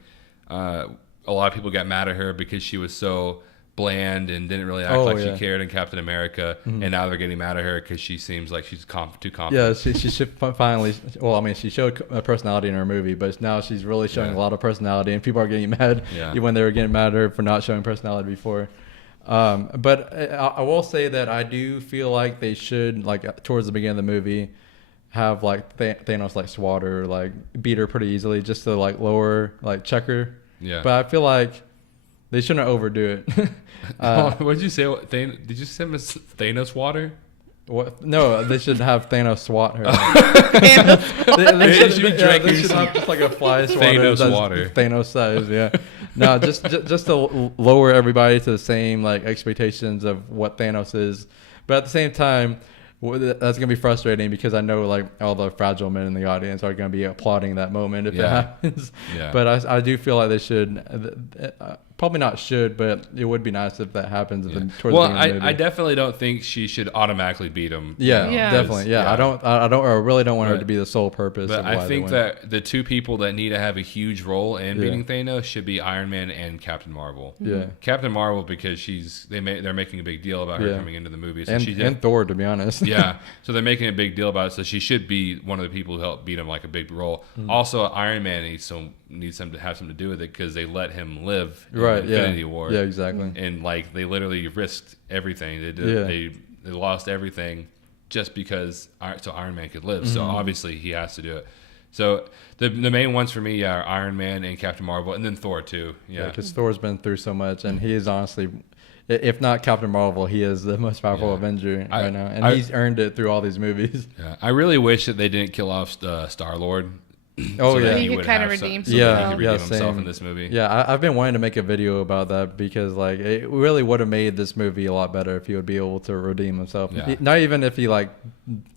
a lot of people got mad at her because she was so bland and didn't really act like she cared in Captain America, and now they're getting mad at her because she seems like she's too confident. Yeah, she should finally. Well, I mean, she showed a personality in her movie, but now she's really showing a lot of personality, and people are getting mad when they were getting mad at her for not showing personality before. But I will say that I do feel like they should, like towards the beginning of the movie, have like Thanos like swat her, like beat her pretty easily, just to like lower, like check her. Yeah. But I feel like they shouldn't overdo it. What did you say? Did you say Thanos water? What? No, they should have Thanos swat her. they should have just like a fly swatter. Thanos water. Thanos size, yeah. No, just to lower everybody to the same like expectations of what Thanos is, but at the same time, that's gonna be frustrating because I know like all the fragile men in the audience are gonna be applauding that moment if it happens. Yeah. But I do feel like they should. Probably not should, but it would be nice if that happens. Towards the end of the movie. I definitely don't think she should automatically beat him. Yeah, definitely. Yeah, I really don't want her to be the sole purpose. But I think that the two people that need to have a huge role in beating Thanos should be Iron Man and Captain Marvel. Yeah, Captain Marvel because they're making a big deal about her coming into the movie, so and Thor, to be honest. Yeah, so they're making a big deal about it, so she should be one of the people who help beat him, like a big role. Also, Iron Man needs him to have something to do with it because they let him live in Infinity War. Yeah, exactly. And like they literally risked everything. They lost everything just because so Iron Man could live. So obviously he has to do it. So the main ones for me are Iron Man and Captain Marvel, and then Thor too. Yeah, because Thor's been through so much, and he is honestly, if not Captain Marvel, he is the most powerful Avenger right now, and he's earned it through all these movies. Yeah, I really wish that they didn't kill off Star-Lord. So he could kind of redeem himself in this movie. Yeah, I've been wanting to make a video about that because like it really would have made this movie a lot better if he would be able to redeem himself. Yeah. Not even if he like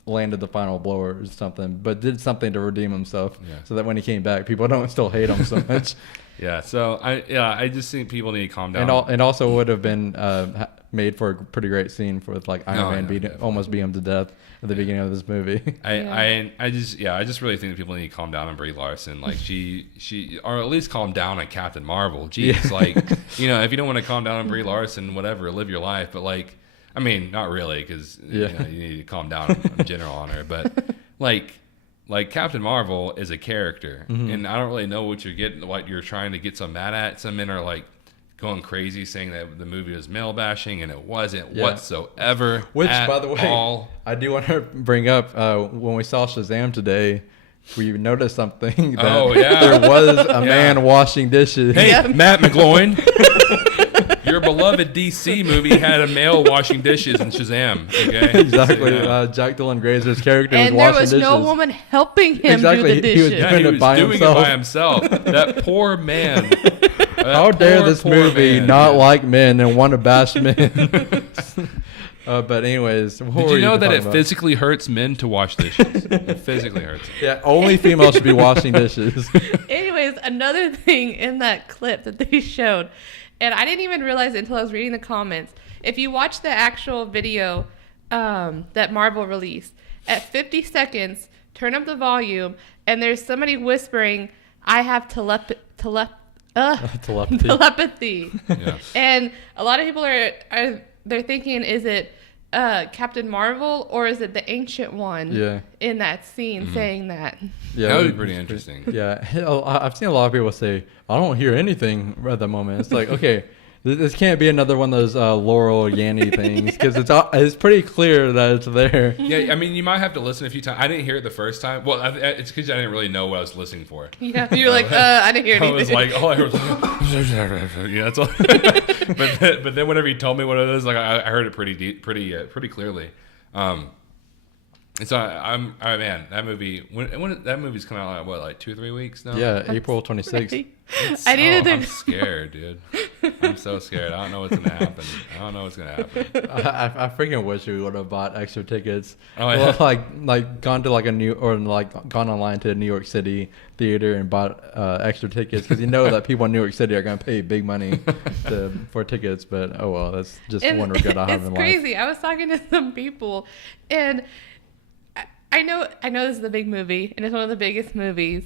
landed the final blow or something, but did something to redeem himself so that when he came back, people don't still hate him so much. Yeah, so I just think people need to calm down. And also would have been made for a pretty great scene with like Iron Man almost beat him to death at the beginning of this movie. I just really think that people need to calm down on Brie Larson. Like she or at least calm down on Captain Marvel. Jeez, like if you don't want to calm down on Brie Larson, whatever, live your life. But like, I mean, not really, because you need to calm down in general on her. But like Captain Marvel is a character, and I don't really know what you're trying to get so mad at. Some men are like going crazy saying that the movie was male bashing, and it wasn't whatsoever. Which, by the way, I do want to bring up when we saw Shazam today. We noticed something that there was a man washing dishes. Hey, Matt McGloin. Your beloved DC movie had a male washing dishes in Shazam. Okay? Exactly. Jack Dylan Grazer's character was washing dishes. And there was no woman helping him do the dishes. He was doing it by himself. That poor man. How dare this movie not like men and want to bash men? But anyways, did you know that it physically hurts men to wash dishes? It physically hurts. Yeah, only females should be washing dishes. Anyways, another thing in that clip that they showed, and I didn't even realize it until I was reading the comments. If you watch the actual video that Marvel released, at 50 seconds, turn up the volume, and there's somebody whispering, "I have telepathy." Yeah. And a lot of people they're thinking, is it Captain Marvel or is it the Ancient One in that scene saying that? Yeah, that would be pretty interesting. Yeah, I've seen a lot of people say, I don't hear anything at the moment. It's like, okay, this can't be another one of those Laurel Yanny things, because it's pretty clear that it's there. Yeah, I mean, you might have to listen a few times. I didn't hear it the first time. Well, it's because I didn't really know what I was listening for. Yeah, you're like, I didn't hear anything. I was like, all I heard was yeah, that's all. but then whenever you told me what it was, like I heard it pretty clearly. And so man, that movie when that movie's coming out like 2 or 3 weeks now. Yeah, April 26th. I'm scared, dude. I'm so scared. I don't know what's gonna happen. I freaking wish we would have bought extra tickets. Oh yeah. Well, like gone to gone online to a New York City theater and bought extra tickets, because you know that people in New York City are gonna pay big money for tickets. But oh well, that's just one regret I have in life. It's crazy. I was talking to some people, and I know this is a big movie and it's one of the biggest movies,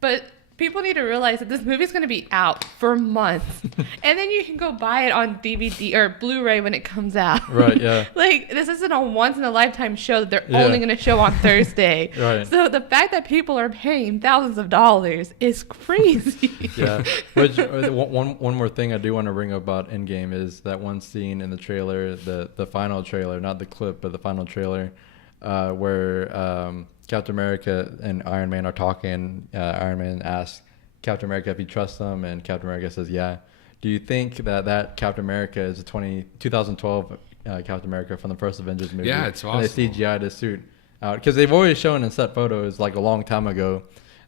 but people need to realize that this movie's going to be out for months, and then you can go buy it on DVD or Blu-ray when it comes out. Right, yeah. Like, this isn't a once-in-a-lifetime show that they're only going to show on Thursday. Right. So the fact that people are paying thousands of dollars is crazy. Yeah. Which, one more thing I do want to bring up about Endgame is that one scene in the trailer, the final trailer, not the clip, but the final trailer, where Captain America and Iron Man are talking. Iron Man asks Captain America if he trusts him, and Captain America says, yeah. Do you think that Captain America is a 2012 Captain America from the first Avengers movie? Yeah, it's awesome. And they CGI'd his suit out. Because they've always shown in set photos, like a long time ago,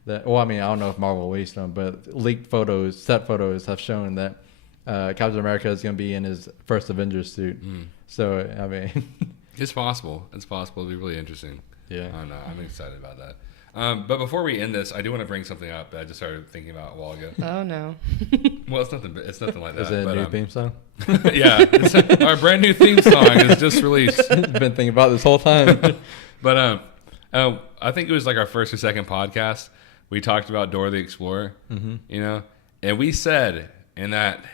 that, well, I mean, I don't know if Marvel released them, but leaked photos, set photos have shown that Captain America is going to be in his first Avengers suit. So, I mean... It's possible. It's possible. It'll be really interesting. Yeah. I don't know. I'm excited about that. But before we end this, I do want to bring something up that I just started thinking about a while ago. Oh, no. Well, it's nothing like that. Is it a new theme song? Yeah. Our brand new theme song is just released. I've been thinking about this whole time. But I think it was like our first or second podcast. We talked about Dora the Explorer, you know, and we said in that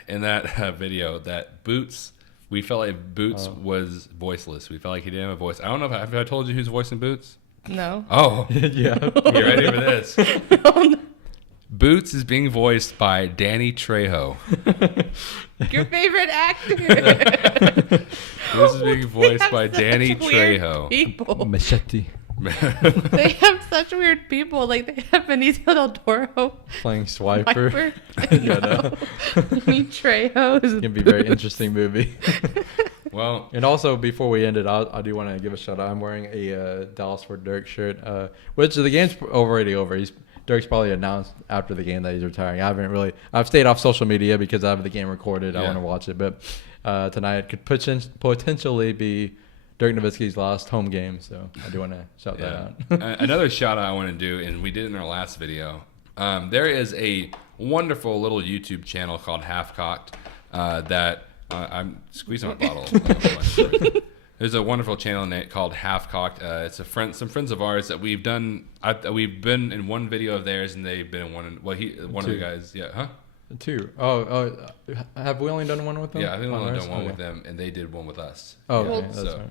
video that Boots... We felt like Boots was voiceless. We felt like he didn't have a voice. I don't know if I told you who's voicing Boots? No. Oh. Yeah. You ready for this? Oh, no. Boots is being voiced by Danny Trejo. Your favorite actor. Boots is being voiced by Danny Trejo. People. Machete. They have such weird people. Like, they have Benicio del Toro Playing Swiper. Danny Trejo. It's going to be a very interesting movie. Well, and also, before we end it, I do want to give a shout out. I'm wearing a Dallas for Dirk shirt, which the game's already over. Dirk's probably announced after the game that he's retiring. I've stayed off social media because I have the game recorded. I want to watch it. But tonight could potentially be Dirk Nowitzki's last home game, so I do want to shout that out. Another shout out I want to do, and we did in our last video. There is a wonderful little YouTube channel called Half Cocked that I'm squeezing my bottle. There's a wonderful channel called Half Cocked. It's some friends of ours that we've done. We've been in one video of theirs, and they've been in one. Well, one of the guys, yeah, huh? Two. Oh, have we only done one with them? Yeah, I think we only done one with them, and they did one with us. Oh, okay, that's right.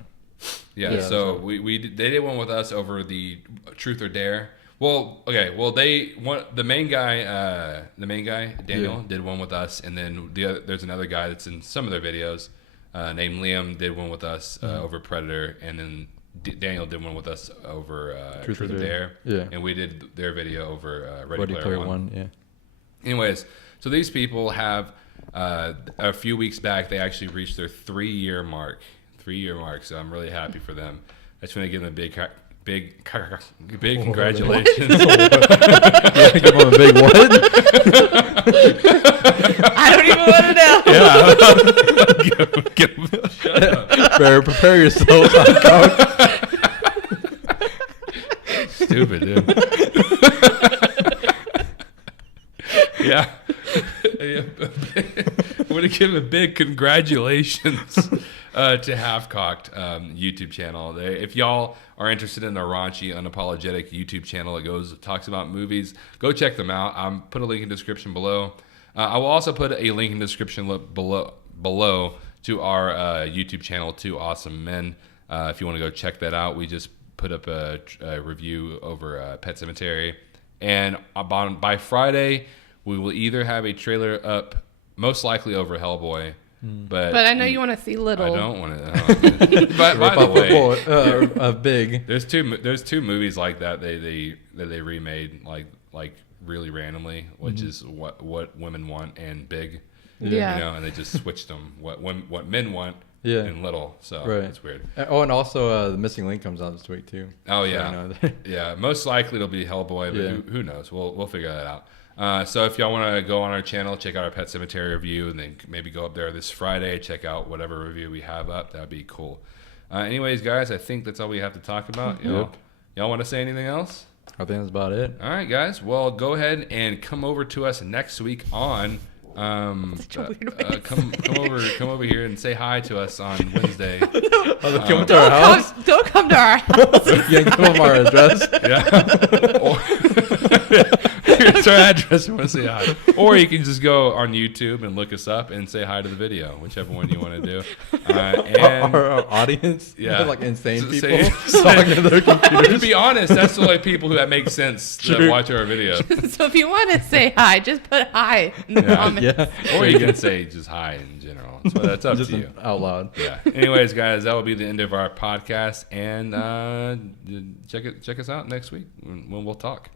Yeah, so they did one with us over the Truth or Dare. Well, okay, the main guy Daniel did one with us, and then there's another guy that's in some of their videos named Liam did one with us over Predator, and then Daniel did one with us over Truth or Dare. Yeah, and we did their video over Ready Player One. Yeah. Anyways, so these people have a few weeks back they actually reached their 3-year mark. So I'm really happy for them. I just want to give them a big congratulations. Yeah, give them a big what? Shut up. Better prepare yourself. Stupid, dude. Yeah. I want to give a big congratulations to Half Cocked YouTube channel. If y'all are interested in a raunchy, unapologetic YouTube channel that talks about movies, go check them out. Put a link in the description below. I will also put a link in the description below to our YouTube channel, Two Awesome Men. If you want to go check that out, we just put up a review over Pet Sematary. And by Friday, we will either have a trailer up, most likely over Hellboy. But I know you want to see Little. I don't want to. By the way, Big. There's two movies like that they remade like really randomly, which is what women want and Big. Yeah. You know, and they just switched them. What men want. Yeah. And Little. So it's weird. Oh, and also The Missing Link comes out this week too. Oh yeah. Yeah. Most likely it'll be Hellboy, but who knows? We'll figure that out. So if y'all want to go on our channel, check out our Pet Sematary review, and then maybe go up there this Friday, check out whatever review we have up. That'd be cool. Anyways, guys, I think that's all we have to talk about. Y'all want to say anything else? I think that's about it. All right, guys. Well, go ahead and come over to us next week on. Come over here and say hi to us on Wednesday. Come to our house. Don't come to our house. You can give them our address. Yeah. Here's our address. You want to say hi, or you can just go on YouTube and look us up and say hi to the video, whichever one you want to do. And our audience, like insane people talking to their computers. To be honest, that's the only people that make sense that watch our video. So if you want to say hi, just put hi in the comments. Yeah. Or you can say just hi in general. So that's up to you. Out loud. Yeah. Anyways, guys, that will be the end of our podcast, and check us out next week when we'll talk.